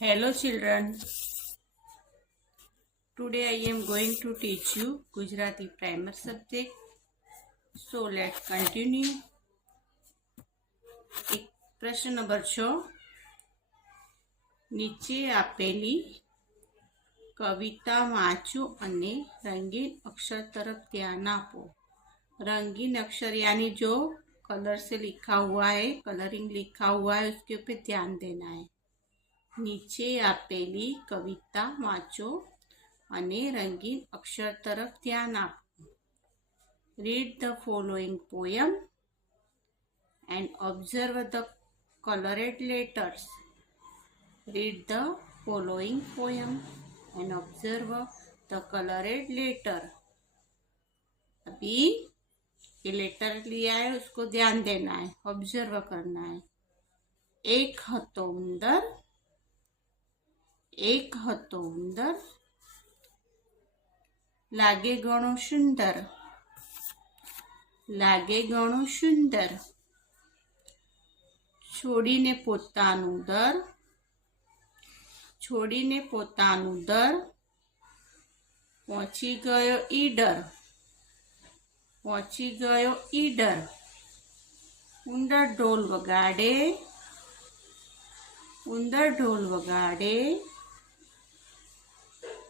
Hello children, today I am going to teach you Gujarati primer subject. So let's continue. એક પ્રશ્ન number 6. નીચે આપેલી કવિતા વાંચો અને रंगीन अक्षर तरफ ध्यान आपो. रंगीन अक्षर यानी जो कलर से लिखा हुआ है, कलरिंग लिखा हुआ है, उसके ऊपर ध्यान देना है. નીચે આપેલી કવિતા વાંચો અને રંગીન અક્ષર તરફ ધ્યાન આપો. Read the following poem and observe the colored letters. Read the following poem and observe the colored letter. अभी ये लेटर लिया है, उसको ध्यान देना है, ऑब्जर्व करना है. एक હતો ઉંદર, एक હતો ઉંદર, લાગે ઘણો સુંદર, લાગે ઘણો સુંદર, છોડીને પોતાનું દર, છોડીને પોતાનું દર, પહોંચી ગયો ઈડર, પહોંચી ગયો ઈડર, ઉંદર ઢોલ વગાડે, ઉંદર ઢોલ વગાડે,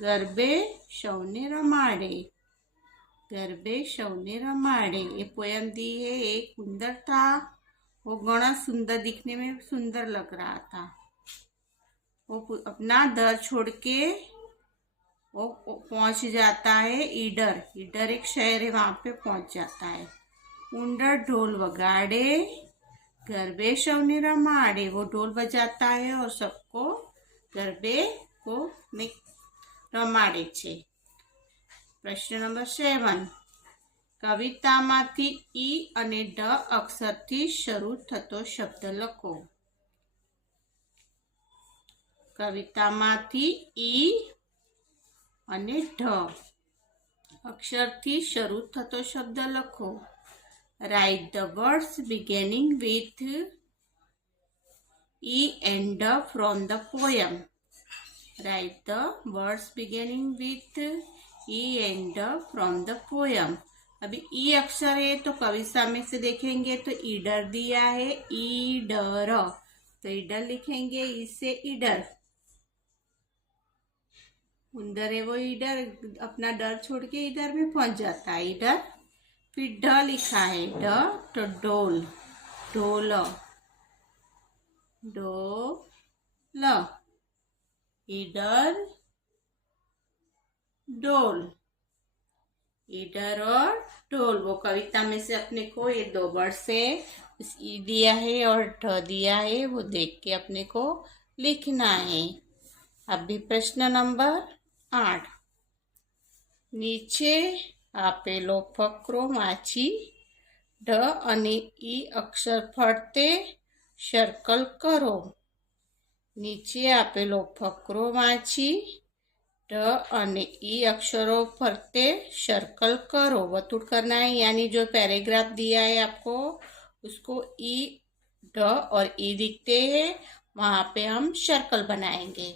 गरबे सौने रमाड़े, गरबे सौने रमाड़े. ये पोयम दी है. एक उंदर था, वो घना सुंदर, दिखने में सुंदर लग रहा था. वो अपना दर छोड़ के वो पहुंच जाता है ईडर. ईडर एक शहर है, वहां पे पहुंच जाता है. उंदर ढोल वगाड़े, गरबे सौने रमाड़े. वो ढोल बजाता है और सबको गरबे को રમાડે છે. પ્રશ્ન નંબર 7. કવિતામાંથી ઈ અને ઢ અક્ષરથી શરૂ થતો શબ્દ લખો. કવિતામાંથી ઈ અને ઢ અક્ષરથી શરૂ થતો શબ્દ લખો. Write the words beginning with ઈ એન્ડ ઢ from the poem. Write the words beginning with E and D from the poem. अभी ई अक्षर है तो कवि सामने से देखेंगे तो ईडर दिया है, ईडर, तो ईडर लिखेंगे. इससे ईडर, उंदर है वो ईडर, अपना डर छोड़ के ईडर में पहुंच जाता है. ईडर. फिर ढ लिखा है, ढ तो ढोल, ढोल, ढोल, ईडर ढोल, ईडर और ढोल. वो कविता में से अपने को ये दो वर्ड से ई दिया है और ढ दिया है, वो देख के अपने को लिखना है. अभी प्रश्न नंबर 8. નીચે આપેલો ફકરો વાંચી ઢ અને ઈ અક્ષર ફરતે સર્કલ કરો. નીચે આપેલો ફકરો વાંચી ઢ અને ई अक्षरों फरते सर्कल करो. वर्तुल करना है, यानी जो पैराग्राफ दिया है आपको उसको ई ढ और ई दिखते हैं, वहां पे हम सर्कल बनाएंगे.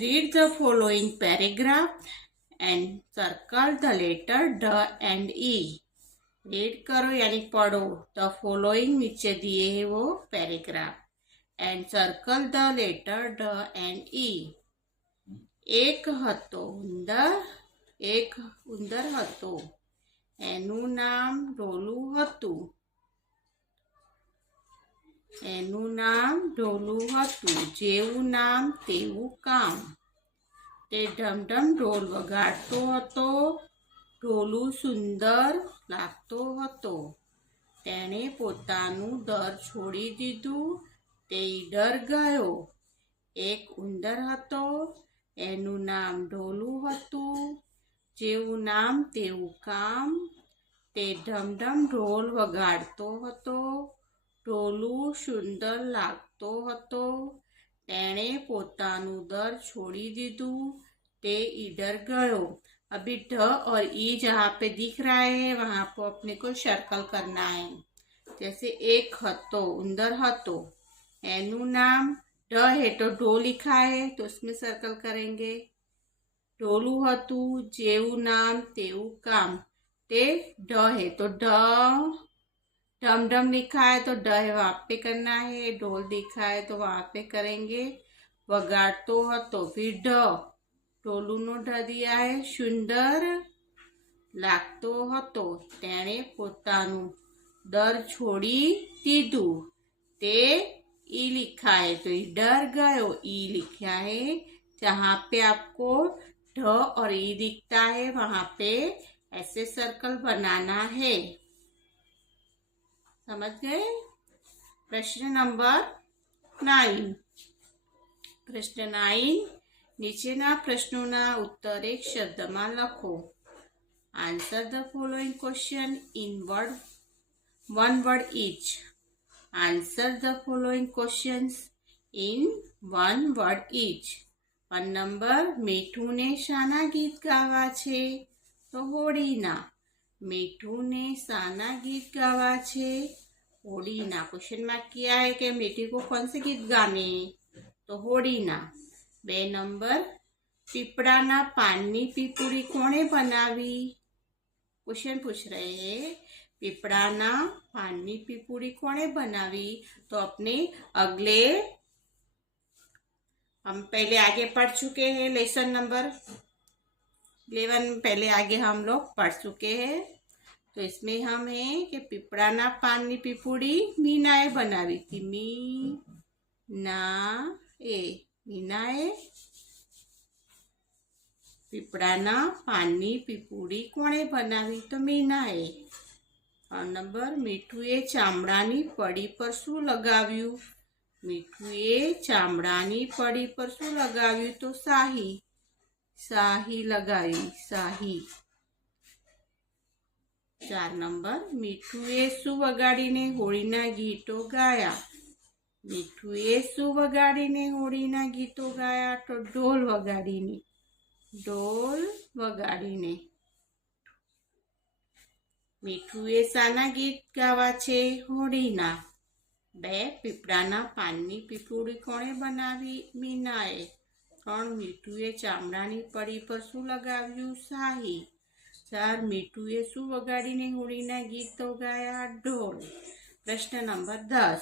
Read the following paragraph and circle the letter ढ एंड ई. रीड करो यानी पढ़ो. द फॉलोइंग नीचे दिए है वो paragraph and circle the letter D and E. એક હતો ઉંદર, એક ઉંદર હતો, એનું નામ ઢોલું હતું, એનું નામ ઢોલું હતું, જેવું નામ તેવું કામ. તે ઢમઢમ ઢોલ વગાડતો હતો, ઢોલું સુંદર લાગતો હતો. તેણે પોતાનું દર છોડી દીધું, તે ઈડર ગયો. એક ઉંદર હતો, એનું નામ ઢોલું હતું, જેવું નામ તેવું કામ. તે ઢમઢમ ઢોલ વગાડતો હતો, ઢોલું સુંદર લાગતો હતો. તેણે પોતાનું દર છોડી દીધું, તે ઈડર ગયો. अभी ढ और ई जहाँ पे दिख रहा है वहां पर अपने को सर्कल करना है. जैसे एक हतो, उंदर हतो, એનું નામ ઢ ढ है तो ढो लिखा है तो उसमें सर्कल करेंगे। ढोलू हतु जेवू नाम तेवू काम, ते ढ है तो ढ। ढम ढम लिखा है तो ढ है वहां पे करना है। ढोल दिखा है तो वहां पे करेंगे। वगाड़तो हतो फिर ढ, ढोलू नो ढ दिया है। सुंदर लागतो हतो तेणे पोतानुं डर छोड़ी दीधुं, ते ई लिखा है तो ई डर गयो, ई लिखा है। जहाँ पे आपको ढ और ई दिखता है वहां पे ऐसे सर्कल बनाना है। समझ गए? प्रश्न नंबर 9। प्रश्न 9 નીચેના પ્રશ્નોના ઉત્તર એક શબ્દમાં લખો. Answer the following question in one word each. Answer the following questions in one word each. 1 number, મીઠુને શાના ગીત ગાવા છે? તો હોળીના. मीठू ने साना गीत गावा छे? होड़ी ना। क्वेश्चन मार्क किया है कि मीठी को कौन से गीत गाने? तो होड़ी ना। 2 नंबर, पीपड़ा ना पानी पीपुड़ी कोणे बनावी? क्वेश्चन पूछ रहे हैं पीपड़ा ना पानी पीपुड़ी कोणे बनावी? तो अपने अगले हम पहले आगे पढ़ चुके हैं लेसन नंबर 11 पहले आगे हम लोग पढ़ चुके हैं। तो इसमें हम है कि पीपड़ा ना पानी पीपुड़ी मीनाए बनावी थी। मीनाए पीपड़ा ना पानी पीपुड़ी कोणे बनावी? तो मीनाए। 3 नंबर, मीठूए चामड़ानी पड़ी पर शू लगाव्यू? मीठूए चामड़ानी पड़ी पर शू लगाव्यू? तो शाही लगावी, शाही। 4 नंबर, मीठूए शू वगाड़ीने होळीना गीतो गाया? मीठूए शू वगाड़ीने होळीना गीतो गाया? तो ढोल वगाड़ीने। मीठूए शाना गीत गावा छे? होळीना। 2 पीपड़ाना पाननी पीपुड़ी कोणे बनावी? मीनाए। 3 मीठूए चामड़ानी पड़ी पर शू लगाव्यू? शाही। 4 मीठूए शू वगाड़ीने होळीना गीतो गाया? ढोल। प्रश्न नंबर 10।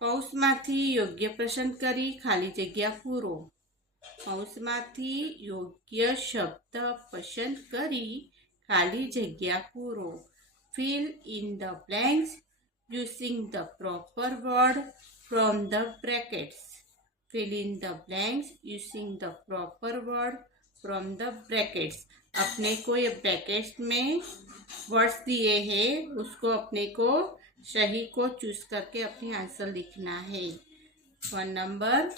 कौंसमांथी योग्य प्रश्न करी खाली जग्या पूरो। कौंसमांथी योग्य शब्द पसंद करी खाली जग्या पूरो। Fill in the blanks using the proper word from the brackets. Fill in the blanks using the proper word from the brackets. अपने को ये ब्रैकेट्स में वर्ड्स दिए हैं, उसको अपने को सही को चूज करके अपने आंसर लिखना है। 1 नंबर,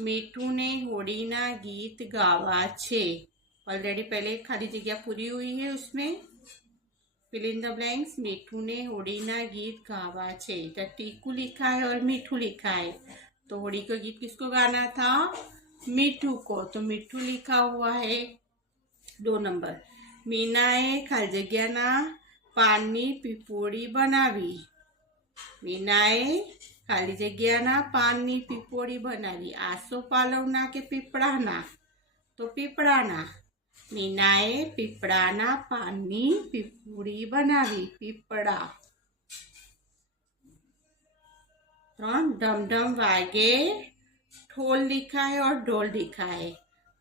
मीठू ने होळीना गीत गावा छे? ऑलरेडी पहले खाली जगह पूरी हुई है उसमें। फिल इन द ब्लैंक्स, मीठू ने होळीना गीत गावा छे। इधर टीकू लिखा है और मीठू लिखा है, तो होली का गीत किसको गाना था? मीठू को, तो मीठू लिखा हुआ है। 2 नंबर, मीनाए खाली जग्या ना पाननी पीपोड़ी बनावी? मीनाए खाली जग्या ना पाननी पीपोड़ी बनावी। आसोपालवना के पीपड़ाना? तो पीपड़ाना। मीनाए पीपड़ाना पाननी पीपुड़ी बनावी? पीपड़ा। 3 ढम ढम वागे ढोल लिखा है और ढोल लिखा है।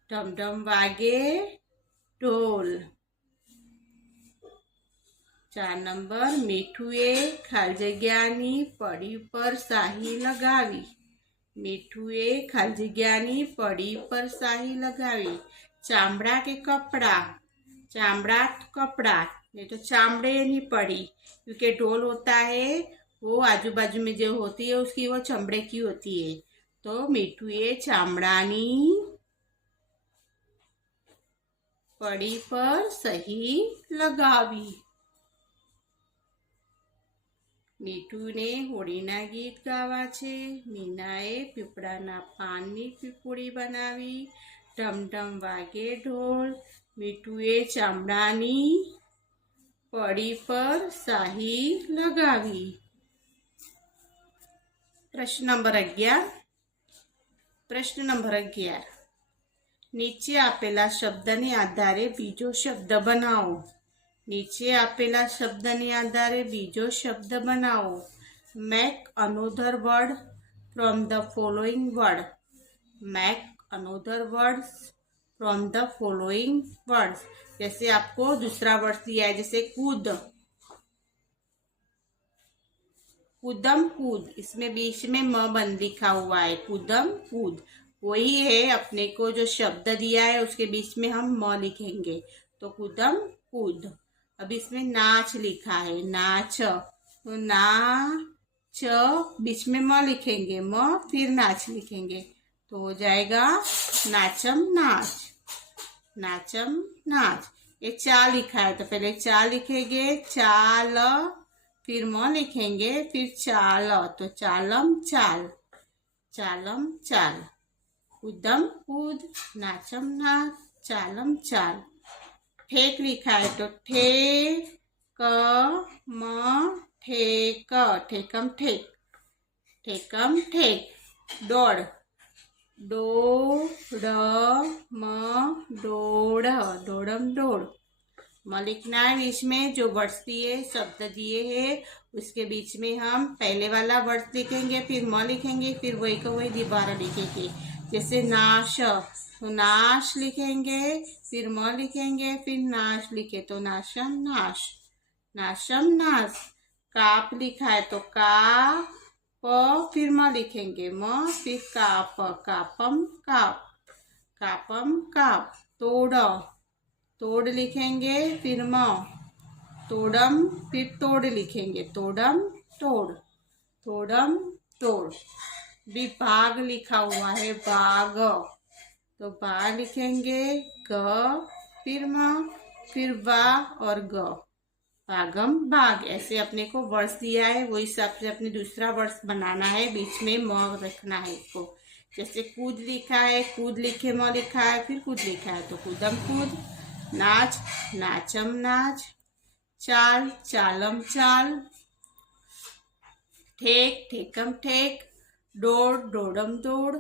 ढम ढम वागे ढोल। 4 नंबर, मीठूए खाली जग्यानी पड़ी पर शाही लगावी? मीठूए खाली जग्यानी पड़ी पर शाही लगावी। चामड़ा के कपड़ा? चामड़ा कपड़ा नहीं तो चामड़े नहीं पड़ी, क्योंकि ढोल होता है वो आजू बाजू में जो होती है उसकी वो चमड़े की होती है। तो मीठूए चामड़ानी पड़ी पर सही लगावी। मीठू ने होळीना गीत गावा छे? मीनाए पीपड़ाना पाननी पीपुड़ी बनावी? ढम ढम वागे ढोल। मीठूए चामड़ानी पड़ी पर शाही लगावी। प्रश्न नंबर 11. प्रश्न नंबर 11. નીચે આપેલા શબ્દને આધારે બીજો શબ્દ બનાવો. નીચે આપેલા શબ્દને આધારે બીજો શબ્દ બનાવો. Make another word from the following word. Make another words from the following words. जैसे आपको दूसरा वर्ड दिया है, जैसे कूद, कूदम कूद, इसमें बीच में म बन लिखा हुआ है, कूदम कूद. वही है, अपने को जो शब्द दिया है उसके बीच में हम म लिखेंगे, तो कूदम कूद. अब इसमें नाच लिखा है, नाच, तो नाच बीच में म लिखेंगे, म फिर नाच लिखेंगे, तो हो जाएगा नाचम नाच. नाचम नाच. ये चा लिखा है, तो पहले चा लिखेंगे, चाल, फिर म लिखेंगे, फिर चाल, तो चालम चाल, चालम चाल. कूदम कूद, नाचम नाच, चालम चाल. ठेक लिखा है, तो ठे क म ठेक, ठेकम ठेक, ठेकम ठेक. दौड़, डो ड म दौड़, दौड़म दौड़. म लिखना है बीच में, जो वर्ड्स दिए, शब्द दिए हैं उसके बीच में हम पहले वाला वर्ड लिखेंगे, फिर म लिखेंगे, फिर वही का वही दोबारा लिखेंगे. जैसे नाश, तो नाश लिखेंगे, फिर म लिखेंगे, फिर नाश लिखे, तो नाशम नाश, नाशम नाश. काप लिखा है, तो का प फिर म लिखेंगे, म फिर काप, कापम काप, कापम काप. तोड़, तोड़ लिखेंगे, फिर म, तोड़म, फिर तोड़ लिखेंगे, तोड़म तोड़, तोड़म तोड़. विभाग लिखा हुआ है, बाग, तो बा लिखेंगे, ग फिर म फिर बा और ग, बागम बाग. ऐसे अपने को वर्ड्स दिया है, वही हिसाब से अपने दूसरा वर्ड्स बनाना है, बीच में म रखना है इसको. जैसे कूद लिखा है, कूद लिखे म लिखा है, फिर कूद लिखा है, तो कूदम कूद. नाच, नाचम नाच. चाल, चालम चाल. ठेक, ठेकम ठेक. दौड़, दौड़म दौड़.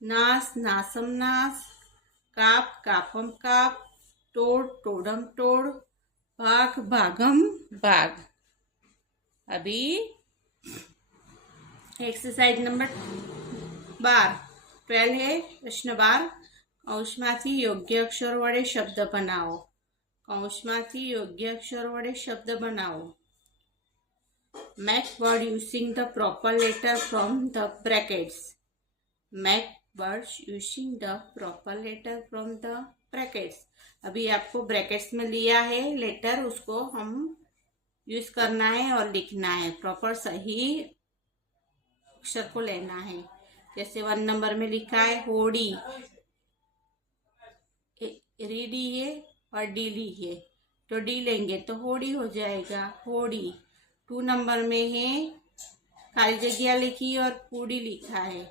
नास, नासम नास. काप, कापम काप. तोड़, तोड़म तोड़. भाग, भागम भाग. अभी एक्सरसाइज नंबर 12 है. प्रश्न 12. કૌંસમાંથી યોગ્ય અક્ષર વડે શબ્દ બનાવો. કૌંસમાંથી યોગ્ય અક્ષર વડે શબ્દ બનાવો. Make word using the proper letter from the brackets. Make words using the proper letter from the brackets. अभी आपको ब्रैकेट्स में लिया है लेटर, उसको हम यूज करना है और लिखना है. प्रॉपर सही अक्षर को लेना है. जैसे 1 नंबर में लिखा है होड़ी, री डी है और डी ली है, तो डी लेंगे तो होड़ी हो जाएगा, होड़ी. 2 नंबर में है खाली जगह लिखी और पूड़ी लिखा है,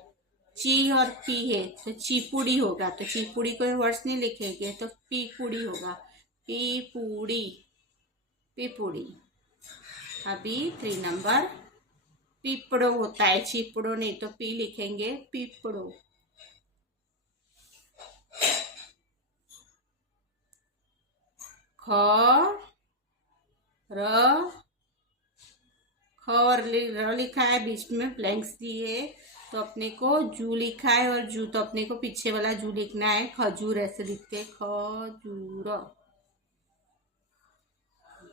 ची और पी है, तो चीपुड़ी होगा, तो चीपुड़ी कोई वर्ड्स नहीं लिखेंगे, तो पी पूड़ी होगा, पी पूड़ी, पी पूड़ी. अभी 3 नंबर पीपड़ो होता है, चीपड़ो नहीं, तो पी लिखेंगे, पीपड़ो. ख र, ख और र लिखा है, बीच में ब्लैंक्स दिए, तो अपने को जू लिखा है, और जू तो अपने को पीछे वाला जू लिखना है, खजूर ऐसे लिखते, खजूर.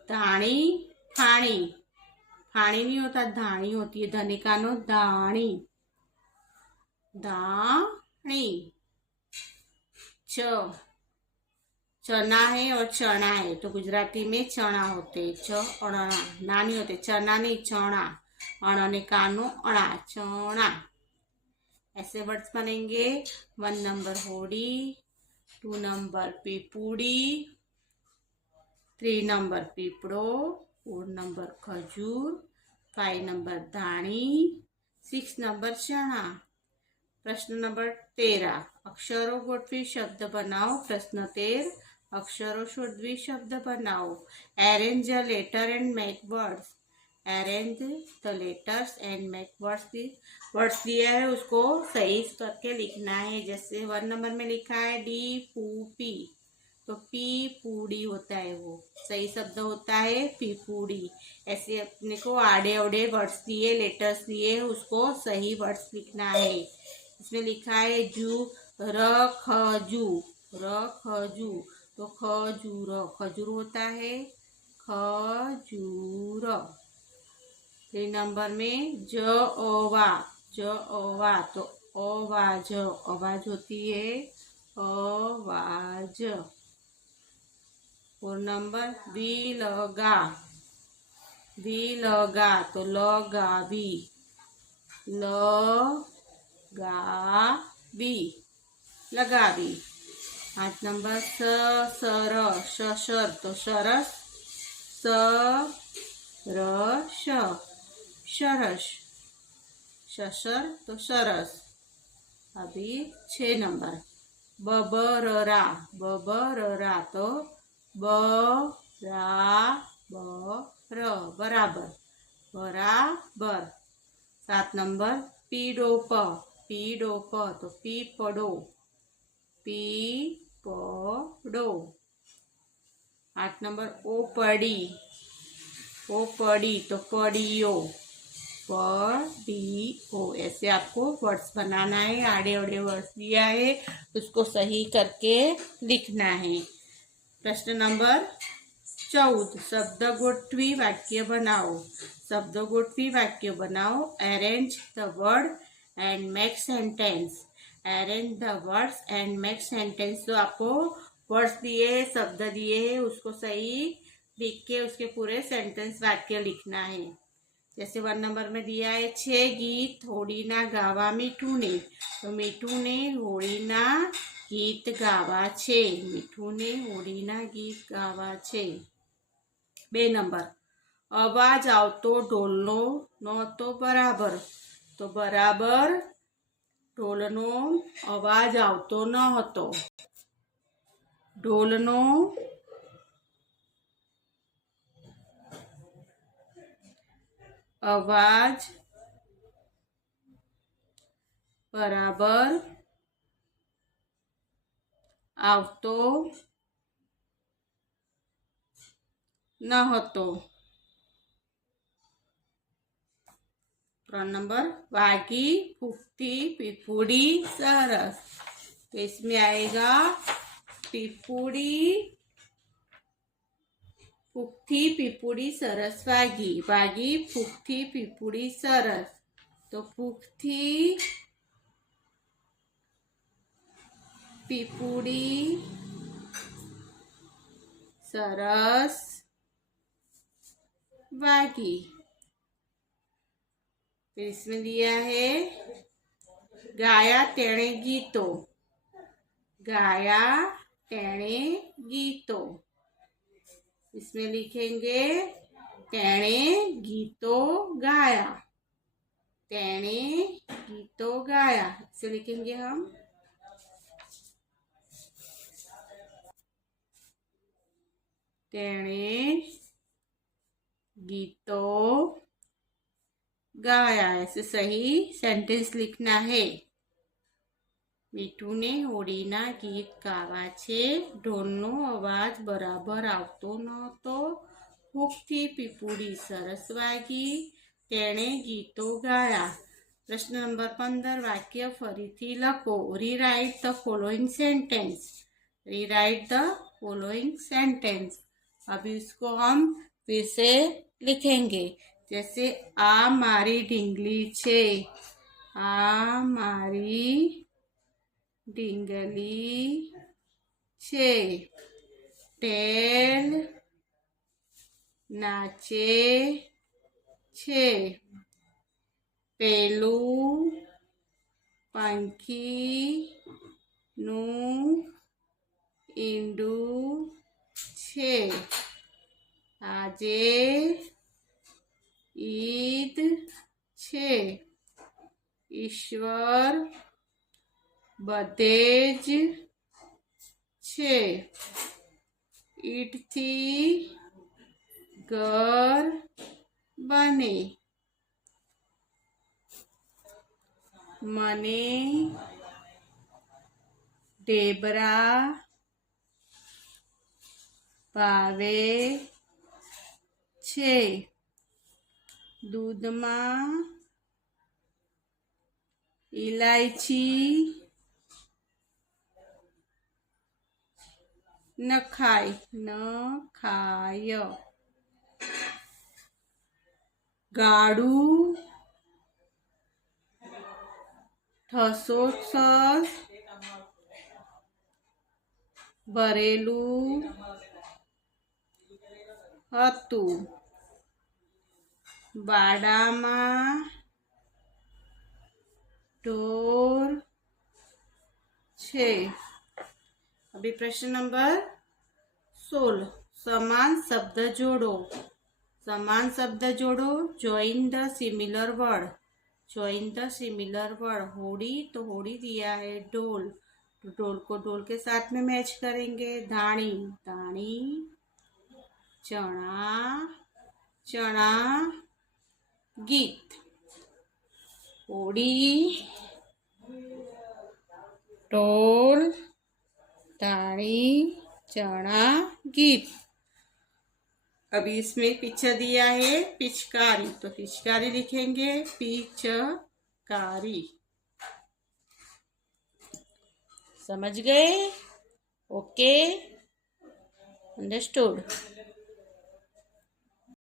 धाणी, फाणी, फाणी नहीं होता, धाणी होती है, धनिकानो धाणी, धाणी. च, चना है और चना है, तो गुजराती में चना होते, च अणा, ना नहीं होते, चना नहीं चना, अण ने कानो अणा, चना. ऐसे वर्ड्स बनेंगे. 1 नंबर होड़ी, 2 नंबर पीपूड़ी, 3 नंबर पीपड़ो, 4 नंबर खजूर, 5 नंबर धाणी, 6 नंबर चना. प्रश्न नंबर 13. अक्षरों गोठवी शब्द बनाओ. प्रश्न 13. अक्षरों शोधवी शब्द बनाओ. Arrange a letter and make words. Arrange the letters and make words दिया है उसको सही करके लिखना है। जैसे 1 नंबर में लिखा है डी पी, तो पी पूड़ी होता है, वो सही शब्द होता है पी पूड़ी। ऐसे अपने को आड़े अवड़े वर्ड्स दिए, लेटर्स दिए, उसको सही वर्ड्स लिखना है। इसमें लिखा है जू र खजू, र खजू, तो खजूर, खजूर होता है खजूर। 3 नंबर में ज ओवा, ज ओवा, तो आवाज, आवाज होती है आवाज। 4 नंबर वी लगा, तो लगावी, लगावी, लगावी। 5 नंबर सर, शशर, तो सरस, सरस, सरस, शशर, तो सरस। अभी 6 नंबर बबररा, बबररा, तो बराबर, बराबर, बराबर। 7 नंबर पीडोप, पीडोप, तो पीपड़ो, पीपड़ो। 8 नंबर ओ पड़ी, तो पड़ियो, पड़ियो। ऐसे आपको वर्ड्स बनाना है, आड़े अड़े वर्ड्स दिया है उसको सही करके लिखना है। प्रश्न नंबर 14 शब्द गोठवी वाक्य बनाओ। शब्द गोठवी वाक्य बनाओ। Arrange the word and make sentence, arrange the words and make sentence. तो आपको वर्ड्स दिए, शब्द दिए है, उसको सही लिख के उसके पूरे सेंटेंस वाक्य लिखना है। जैसे 1 नंबर में दिया है 6 गीत होळीना गावा मीठू ने, तो मीठू ने होळीना गीत गावा छे, मीठू ने होळीना गीत गावा छे। 2 नंबर अवाज आवतो ढोलनो नहोतो बराबर, तो बराबर ढोलनो अवाज आवतो न હતો, ढोलनो अवाज बराबर आवतो न હતો। 3 नंबर वागी फूकती पीपुड़ी सरस, तो इसमें आएगा पीपुड़ी, फूकती पीपुड़ी सरस वागी, वागी फूकती पीपुड़ी सरस, तो फूकती पीपुड़ी सरस वागी। फिर इसमें दिया है गाया तेणे गीतो, गाया तेणे गीतो, इसमें लिखेंगे तेणे गीतो गाया, तेणे गीतो गाया, इसे लिखेंगे हम तेणे गीतो गाया। ऐसे सही सेंटेंस लिखना है। मीठू ने होळीना गीत गावा छे, ढोलनो अवाज बराबर आवतो नहोतो, फूकती पीपुड़ी सरस वागी, तेणे गीतो गाया। प्रश्न नंबर 15 वाक्य फरीथी लखो। Rewrite the following sentence, rewrite the following sentence. अभी इसको हम फिर से लिखेंगे। जैसे आ मारी ढींगली छे, आ मारी ढींगली छे, टेल नाचे छे, पेलू पंखी नु ईंडू छे, आजे ईद छे, ईश्वर બધે જ છે, ઈંટથી ઘર बने मने ढेबरा भावे छे दूधमां इलायची नखाय गाड़ू ठसोठस भरेलू हतु बाड़ामां ढोर छे। अभी प्रश्न नंबर 16 समान शब्द जोड़ो। समान शब्द जोड़ो join the similar word. Join the similar word होड़ी तो होड़ी दिया है ढोल तो ढोल को ढोल के साथ में मैच करेंगे। धाणी धाणी चना चना गीत होड़ी ढोल धाणी चना गीत। अभी इसमें पिक्चर दिया है पिचकारी तो पिचकारी लिखेंगे पिचकारी। समझ गए? Okay understood.